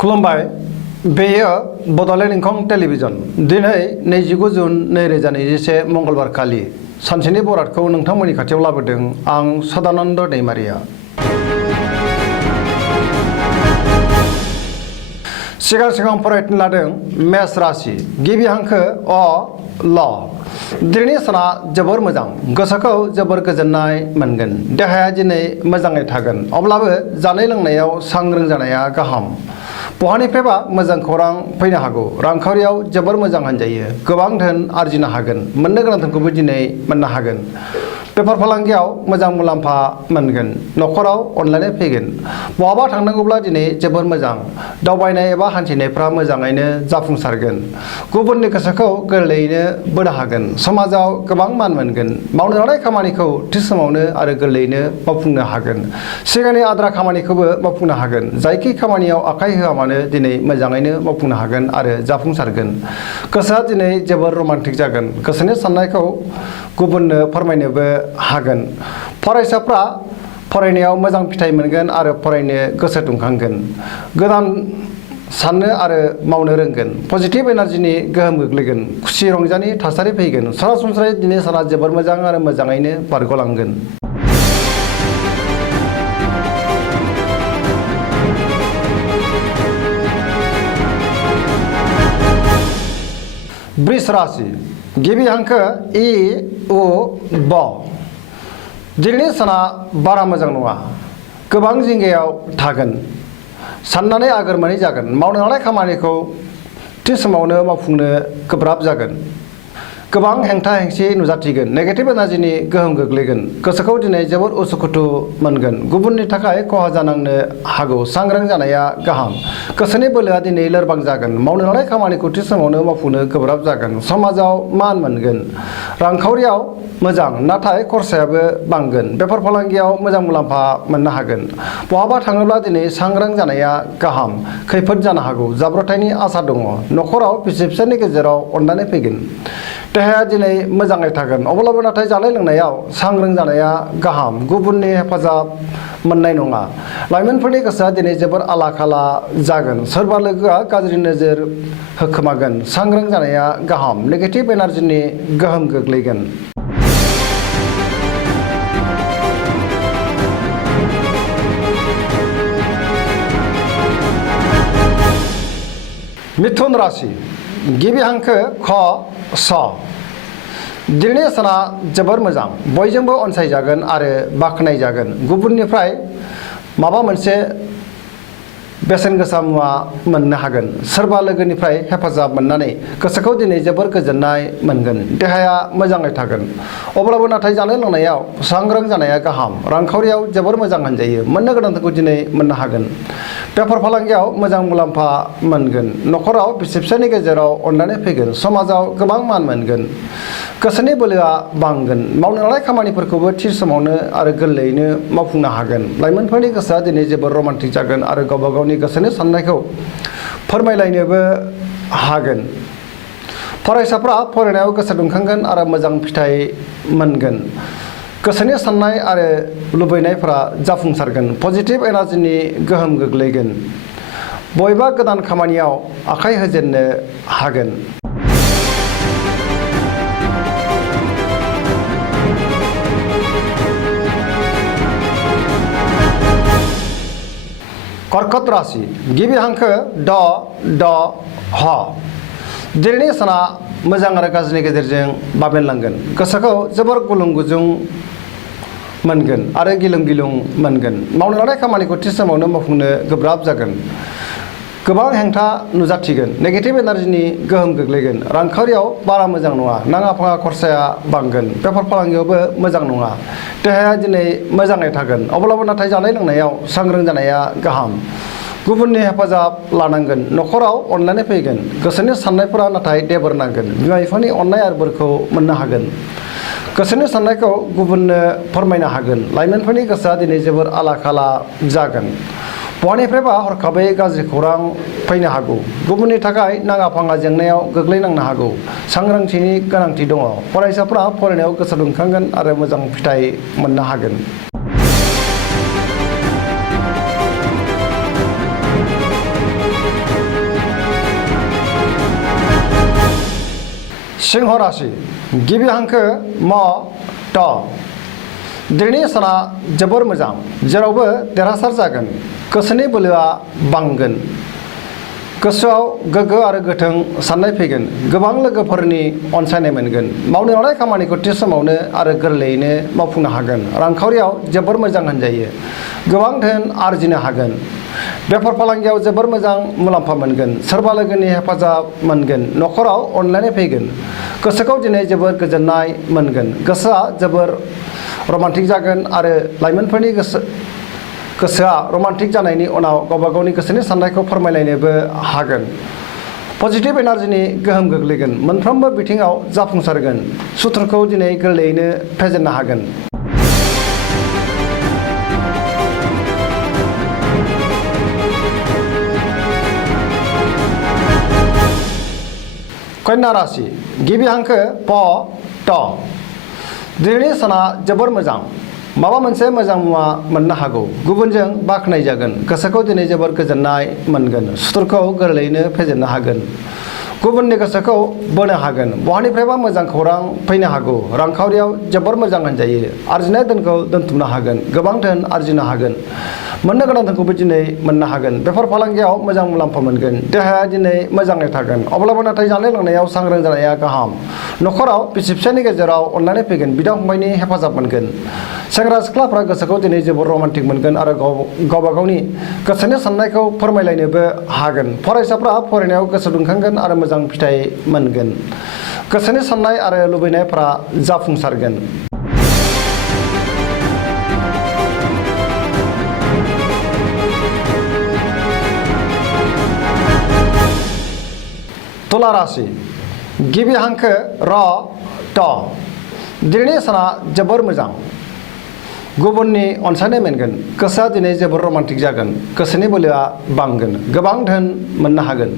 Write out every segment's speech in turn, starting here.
खुलुमबाय बेयो बड'लेण्ड इंखं टेलिभिजन दिनै 29 जुन 2021 मंगलबार खालि सानसेनि बरादखौ नोंथांमोननि खाथियाव लाबोदों आं सदानन्द दैमारिया। सिगां फरायनो लादों मेष राशि गिबि हांखो अ ल दिनैनि साना जोबोर मोजां गोसोखौ जोबोर गोजोननाय मोनगोन देहाया दिनै मोजाङै थागोन अब्लाबो जानाय लोंनायाव सांग्रां जानाया गाहाम। बहानिफ्रायबा मोजां खौरां फैनो हागौ रांखावरियाव जोबोर मोजां होनजायो गोबां धोन आरजिनो हागोन मोननो गोनां धोनखौबो दिनै मोननो हागोन। बेफार फालांगियाव मोजां मुलाम्फा मोनगोन न'खराव अनलायनाय फैगोन बहाबा थांनांगौब्ला दिनै जोबोर मोजां दावबायनाय एबा हान्थिनायफ्रा मोजाङैनो जाफुंसारगोन गुबुननि गोसोखौ गोरलैयैनो बोनो हागोन समाजाव गोबां मान मोनगोन मावनो लानाय खामानिखौ थि समावनो आरो गोरलैयैनो मावफुंनो हागोन सिगांनि आद्रा खामानिखौबो मावफुंनो हागोन जायखि खामानियाव आखाइ होआ मानो दिनै मोजाङैनो मावफुंनो हागोन आरो जाफुंसारगोन गोसोआ दिनै जोबोर रमान्टिक जागोन गोसोनि साननायखौ गुबुननो फोरमायनोबो हागोन फरायसाफ्रा फरायनायाव मोजां फिथाइ मोनगोन आरो फरायनो गोसो दुंखांगोन गोदान साननो आरो मावनो रोंगोन पजिटिभ एनार्जिनि गोहोम गोग्लैगोन खुसि रंजानि थासारि फैगोन सरासनस्रायै दिनै साना जोबोर मोजां आरो मोजाङैनो बारग'लांगोन। वृष राशि गिबि हांखो इ उ ब दिनैनि साना बारा मोजां नङा गोबां जिंगायाव थागोन साननानै आगोर मोनै जागोन मावनो लानाय खामानिखौ थि समावनो मावफुंनो गोब्राब जागोन गोबां हेंथा हेंसि नुजाथिगोन नेगेटिभ एनार्जिनि गोहोम गोग्लैगोन गोसोखौ दिनै जोबोर उसुखुथु मोनगोन गुबुननि थाखाय खहा जानांनो हागौ सांग्रां जानाया गाहाम गोसोनि बोलोआ दिनै लोरबां जागोन मावनो लानाय खामानिखौ थि समावनो मावफुंनो गोब्राब जागोन समाजाव मान मोनगोन रांखावरियाव मोजां नाथाय खरसायाबो बांगोन बेफार फालांगियाव मोजां मुलाम्फा मोननो हागोन बहाबा थाङोब्ला दिनै सांग्रां जानाया गाहाम खैफोद जानो हागौ जाब्रबथायनि आसा दङ न'खराव बिसि फिसायनि गेजेराव अननानै फैगोन देहाया दिनै मोजाङै थागोन अब्लाबो नाथाय जानाय लोंनायाव सांग्रां जानाया गाहाम गुबुननि हेफाजाब मोननाय नङा लाइमोनफोरनि गोसोआ दिनै जोबोर आला खाला जागोन सोरबा लोगोआ गाज्रि नोजोर होखोमागोन सांग्रां जानाया गाहाम नेगेटिभ एनार्जिनि गोहोम गोग्लैगोन। मिथुन राशि गिबि हांखो ख स दिनैनि साना जोबोर मोजां बयजोंबो अनसायजागोन आरो बाख्नायजागोन गुबुननिफ्राय माबा मोनसे बेसेन गोसा मुवा मोननो हागोन सोरबा लोगोनिफ्राय हेफाजाब मोननानै गोसोखौ दिनै जोबोर गोजोननाय मोनगोन देहाया मोजाङै थागोन अब्लाबो नाथाय जानाय लोंनायाव सांग्रां जानाया गाहाम रांखावरियाव जोबोर मोजां होनजायो मोननो गोनांखौ दिनै मोननो हागोन बेफार फालांगियाव मोजां मुलाम्फा मोनगोन न'खराव बिसि फिसायनि गेजेराव अनलायनाय फैगोन समाजाव गोबां मान मोनगोन गोसोनि बोलोआ बांगोन मावनो लानाय खामानिफोरखौबो थि समावनो आरो गोरलैयैनो मावफुंनो हागोन लाइमोनफोरनि गोसोआ दिनै जोबोर रमान्टिक जागोन आरो गावबा गावनि गोसोनि साननायखौ फोरमायलायनोबो हागोन फरायसाफ्रा फरायनायाव गोसो दुंखांगोन आरो मोजां फिथाइ मोनगोन गोसोनि साननाय आरो लुबैनायफोरा जाफुंसारगोन पजिटिभ एनार्जिनि गोहोम गोग्लैगोन बबेबा गोदान खामानियाव आखाइ होजेननो हागोन। कर्कट राशि गिबि हांखो ड ड ह दिनैनि साना मोजां आरो गाज्रिनि गेजेरजों बाबेनलांगोन गोसोखौ जोबोर गुलुं गुजुं मोनगोन आरो गिलुं गिलुं मोनगोन मावनो लानाय खामानिखौ थि समावनो मावफुंनो गोब्राब जागोन गोबां हेंथा नुजाथिगोन नेगेटिभ एनार्जिनि गोहोम गोग्लैगोन रांखावरियाव बारा मोजां नङा नाङा फाङा खरसाया बांगोन बेफार फालांगियावबो मोजां नङा देहाया दिनै मोजाङै थागोन अब्लाबो नाथाय जानाय लोंनायाव सांग्रां जानाया गाहाम गुबुननि हेफाजाब लानांगोन न'खराव अनलायनाय फैगोन गोसोनि साननायफोरा नाथाय देबोर नांगोन बिमा बिफानि अननाय आरो बोरखौ मोननो हागोन गोसोनि साननायखौ गुबुननो फोरमायनो हागोन लाइमोनफोरनि गोसोआ दिनै जोबोर आला खाला जागोन बहानिफ्रायबा हरखाबै गाज्रि खौरां फैनो हागौ गुबुननि थाखाय नाङा फाङा जेंनायाव गोग्लैनांनो हागौ सांग्रांथिनि गोनांथि दङ फरायसाफ्रा फरायनायाव गोसो दुंखांगोन आरो मोजां फिथाइ मोननो हागोन। सिंह राशि गिबि हांखो म ट दिनैनि साना जोबोर मोजां जेरावबो देरहासार जागोन गोसोनि बोलोआ बांगोन गोसोआव गोग्गो आरो गोथों साननाय फैगोन गोबां लोगोफोरनि अनसायनाय मोनगोन मावनो लानाय खामानिखौ थि समावनो आरो गोरलैयैनो मावफुंनो हागोन रांखावरियाव जोबोर मोजां होनजायो गोबां धोन आरजिनो हागोन बेफार फालांगियाव जोबोर मोजां मुलाम्फा मोनगोन सोरबा लोगोनि हेफाजाब मोनगोन न'खराव अनलायनाय फैगोन गोसोखौ दिनै जोबोर गोजोननाय मोनगोन गोसोआ जोबोर रमान्टिक जागोन आरो लाइमोनफोरनि गोसोआ रमान्टिक जानायनि उनाव गावबा गावनि गोसोनि साननायखौ फोरमायलायनोबो हागोन पजिटिभ एनार्जिनि गोहोम गोग्लैगोन मोनफ्रोमबो बिथिङाव जाफुंसारगोन सुथुरखौ दिनै गोरलैयैनो फेजेननो हागोन कन्या राशि गिबि हांखो प ट दिनैनि साना जोबोर मोजां माबा मोनसे मोजां मुवा मोननो हागौ गुबुनजों बाख्नाय जागोन गोसोखौ दिनै जोबोर गोजोननाय मोनगोन सुथुरखौ गोरलैयैनो फेजेननो हागोन गुबुननि गोसोखौ बोनो हागोन बहानिफ्रायबा मोजां खौरां फैनो हागौ रांखावरियाव जोबोर मोजां होनजायो आरजिनाय धोनखौ दोनथुमनो हागोन गोबां धोन आरजिनो हागोन मोननो गोनां धोनखौबो दिनै मोननो हागोन बेफार फालांगियाव मोजां मुलाम्फा मोनगोन देहाया दिनै मोजाङै थागोन अब्लाबो नाथाय जानाय लोंनायाव सांग्रां जानाया गाहाम न'खराव बिसि फिसायनि गेजेराव अनलायनाय फैगोन बिदा फंबायनि हेफाजाब मोनगोन सेंग्रा सिख्लाफ्रा गोसोखौ दिनै जोबोर रमान्टिक मोनगोन आरो गावबा गावनि गोसोनि साननायखौ फोरमायलायनोबो हागोन फरायसाफ्रा फरायनायाव गोसो दुंखांगोन आरो मोजां फिथाइ मोनगोन गोसोनि साननाय आरो लुबैनायफ्रा जाफुंसारगोन तुला राशि गिबि हांखो र ट दिनैनि साना जोबोर मोजां गुबुननि अनसायनाय मोनगोन गोसोआ दिनै जोबोर रमान्टिक जागोन गोसोनि बोलोआ बांगोन गोबां धोन मोननो हागोन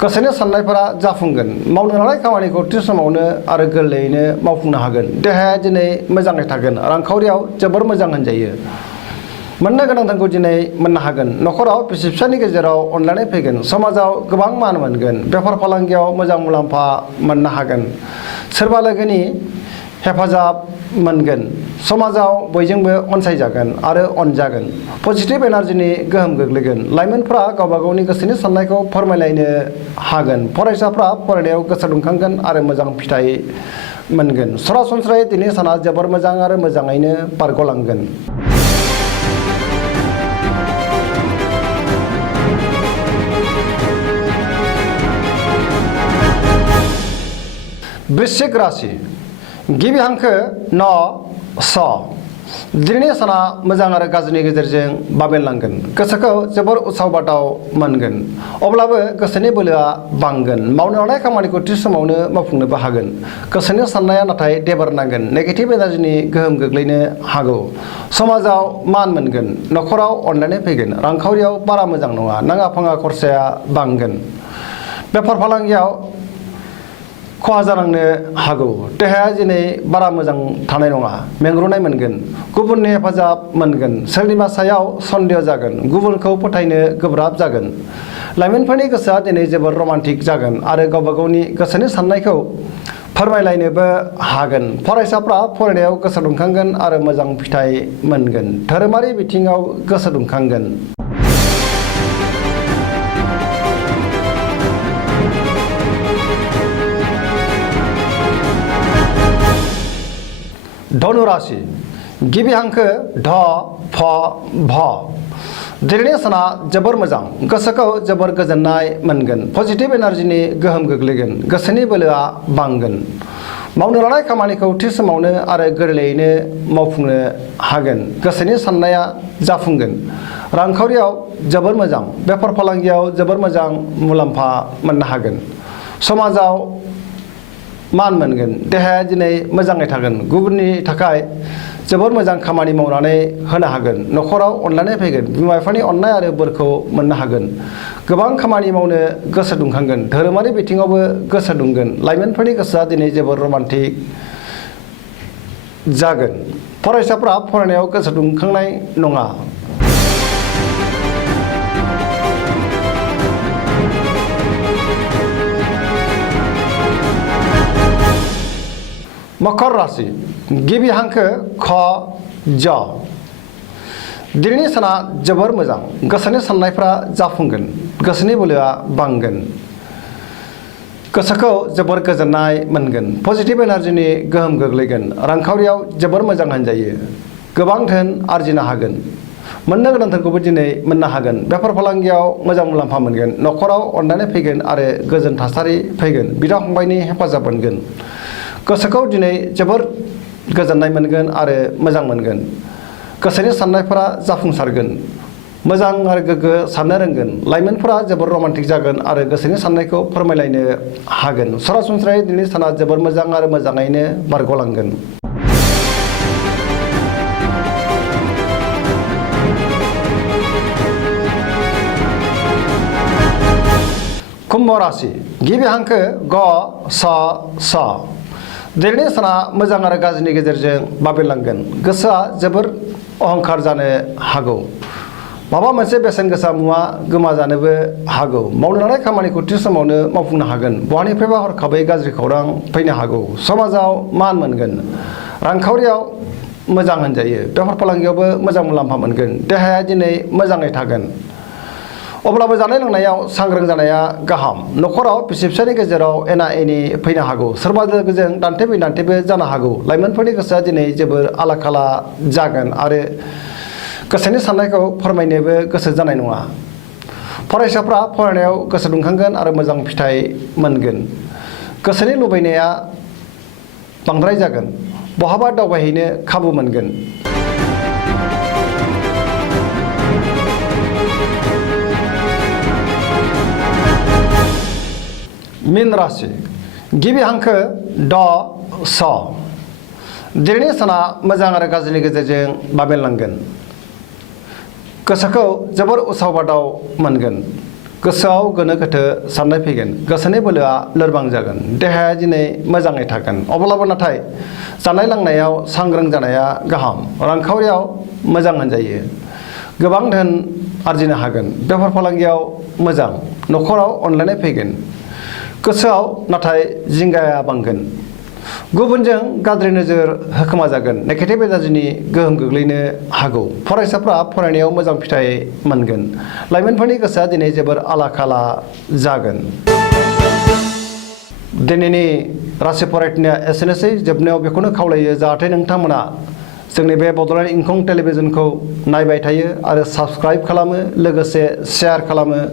गोसोनि साननायफोरा जाफुंगोन मावनो लानाय खामानिखौ थि समावनो आरो गोरलैयैनो मावफुंनो हागोन देहाया दिनै मोजाङै थागोन रांखावरियाव जोबोर मोजां होनजायो मोननो गोनां धोनखौ दिनै मोननो हागोन न'खराव बिसि फिसायनि गेजेराव अनलायनाय फैगोन समाजाव गोबां मान मोनगोन बेफार फालांगियाव मोजां मुलाम्फा मोननो हागोन सोरबा लोगोनि हेफाजाब मोनगोन समाजाव बयजोंबो अनसायजागोन आरो अनजागोन पजिटिभ एनार्जिनि गोहोम गोग्लैगोन लाइमोनफ्रा गावबा गावनि गोसोनि साननायखौ फोरमायलायनो हागोन फरायसाफ्रा फरायनायाव गोसो दुंखांगोन आरो मोजां फिथाइ मोनगोन सरासनस्रायै दिनै साना जोबोर मोजां आरो मोजाङैनो बारग'लांगोन वृश्चिक राशि गिबि हांखो न स दिनैनि साना मोजां आरो गाज्रिनि गेजेरजों बाबेनलांगोन गोसोखौ जोबोर उसाव बादाव मोनगोन अब्लाबो गोसोनि बोलोआ बांगोन मावनो लानाय खामानिखौ थि समावनो मावफुंनोबो हागोन गोसोनि साननाया नाथाय देबारनांगोन नेगेटिभ एनार्जिनि गोहोम गोग्लैनो हागौ समाजाव मान मोनगोन न'खराव अनलायनाय फैगोन रांखावरियाव बारा मोजां नङा नाङा फाङा खरसाया बांगोन बेफार फालांगियाव खहा जानांनो हागौ देहाया दिनै बारा मोजां थानाय नङा मेंग्रुनाय मोनगोन गुबुननि हेफाजाब मोनगोन सोरनिबा सायाव सन्देह जागोन गुबुनखौ फोथायनो गोब्राब जागोन लाइमोनफोरनि गोसोआ दिनै जोबोर रमान्टिक जागोन आरो गावबा गावनि गोसोनि साननायखौ फोरमायलायनोबो हागोन फरायसाफ्रा फरायनायाव गोसो दुंखांगोन आरो मोजां फिथाइ मोनगोन धोरोमारि बिथिङाव गोसो दुंखांगोन धनु राशि गिबि हांखो ढ फ भ दिनैनि साना जोबोर मोजां गोसोखौ जोबोर गोजोननाय मोनगोन पजिटिभ एनार्जिनि गोहोम गोग्लैगोन गोसोनि बोलोआ बांगोन मावनो लानाय खामानिखौ थि समावनो आरो गोरलैयैनो मावफुंनो हागोन गोसोनि साननाया जाफुंगोन रांखावरियाव जोबोर मोजां बेफार फालांगियाव जोबोर मोजां मुलाम्फा मोननो हागोन समाजाव मान मोनगोन देहाया दिनै मोजाङै थागोन गुबुननि थाखाय जोबोर मोजां खामानि मावनानै होनो हागोन न'खराव अनलायनाय फैगोन बिमा बिफानि अननाय आरो बोरखौ मोननो हागोन गोबां खामानि मावनो गोसो दुंखांगोन धोरोमारि बिथिङावबो गोसो दुंगोन लाइमोनफोरनि गोसोआ दिनै जोबोर रमान्टिक जागोन फरायसाफ्रा फरायनायाव गोसो दुंखांनाय नङा मकर राशि गिबि हांखो ख ज दिनैनि साना जोबोर मोजां गोसोनि साननायफ्रा जाफुंगोन गोसोनि बोलोआ बांगोन गोसोखौ जोबोर गोजोननाय मोनगोन पजिटिभ एनार्जिनि गोहोम गोग्लैगोन रांखावरियाव जोबोर मोजां होनजायो गोबां धोन आरजिनो हागोन मोननो गोनां धोनखौबो दिनै मोननो हागोन बेफार फालांगियाव मोजां मुलाम्फा मोनगोन न'खराव अनलायनाय फैगोन आरो गोजोन थासारि फैगोन बिदा फंबायनि हेफाजाब मोनगोन गोसोखौ दिनै जोबोर गोजोननाय मोनगोन आरो मोजां मोनगोन गोसोनि साननायफोरा जाफुंसारगोन मोजां आरो गोग्गो साननो रोंगोन लाइमोनफोरा जोबोर रमान्टिक जागोन आरो गोसोनि साननायखौ फोरमायलायनो हागोन सरासनस्रायै दिनैनि साना जोबोर मोजां आरो मोजाङैनो बारग'लांगोन कुम्भ राशि गिबि हांखो ग स स दिनैनि साना मोजां आरो गाज्रिनि गेजेरजों बाबेरलांगोन गोसोआ जोबोर अहंखार जानो हागौ माबा मोनसे बेसेन गोसा मुवा गोमाजानोबो हागौ मावनो लानाय खामानिखौ थि समावनो मावफुंनो हागोन बहानिफ्रायबा हरखाबै गाज्रि खौरां फैनो हागौ समाजाव मान मोनगोन रांखावरियाव मोजां होनजायो बेफार फालांगियावबो मोजां मुलाम्फा मोनगोन देहाया दिनै मोजाङै थागोन अब्लाबो जानाय लोंनायाव सांग्रां जानाया गाहाम न'खराव बिसि फिसायनि गेजेराव एना एनि फैनो हागौ सोरबा लोगोजों दान्थे बिदान्थेबो जानो हागौ लाइमोनफोरनि गोसोआ दिनै जोबोर आला खाला जागोन आरो गोसोनि साननायखौ फोरमायनोबो गोसो जानाय नङा फरायसाफ्रा फरायनायाव गोसो दुंखांगोन आरो मोजां फिथाइ मोनगोन गोसोनि लुबैनाया बांद्राय जागोन बहाबा दावबायहैनो खाबु मोनगोन मीन राशि गिबि हांखो ड स दिनैनि साना मोजां आरो गाज्रिनि गेजेरजों बाबेरलांगोन गोसोखौ जोबोर उसाव बादाव मोनगोन गोसोआव गोनो गोथो साननाय फैगोन गोसोनि बोलोआ लोरबां जागोन देहाया दिनै मोजाङै थागोन अब्लाबो नाथाय जानाय लोंनायाव सांग्रां जानाया गाहाम रांखावरियाव मोजां होनजायो गोबां धोन आरजिनो हागोन बेफार फालांगियाव मोजां न'खराव अनलायनाय फैगोन गोसोआव नाथाय जिंगाया बांगोन गुबुनजों गाज्रि नोजोर होखोमा जागोन नेगेटिभ एनार्जिनि गोहोम गोग्लैनो हागौ फरायसाफ्रा फरायनायाव मोजां फिथाइ मोनगोन लाइमोनफोरनि गोसोआ दिनै जोबोर आला खाला जागोन दिनैनि राशि फरायथिनाया एसेनोसै जोबनायाव बेखौनो खावलायो जाहाथे नोंथांमोना जोंनि बे बड'लेण्ड इंखं टेलिभिजनखौ नायबाय थायो आरो साबस्क्राइब खालामो लोगोसे शेयार खालामो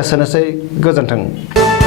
एसेनोसै गोजोन्थों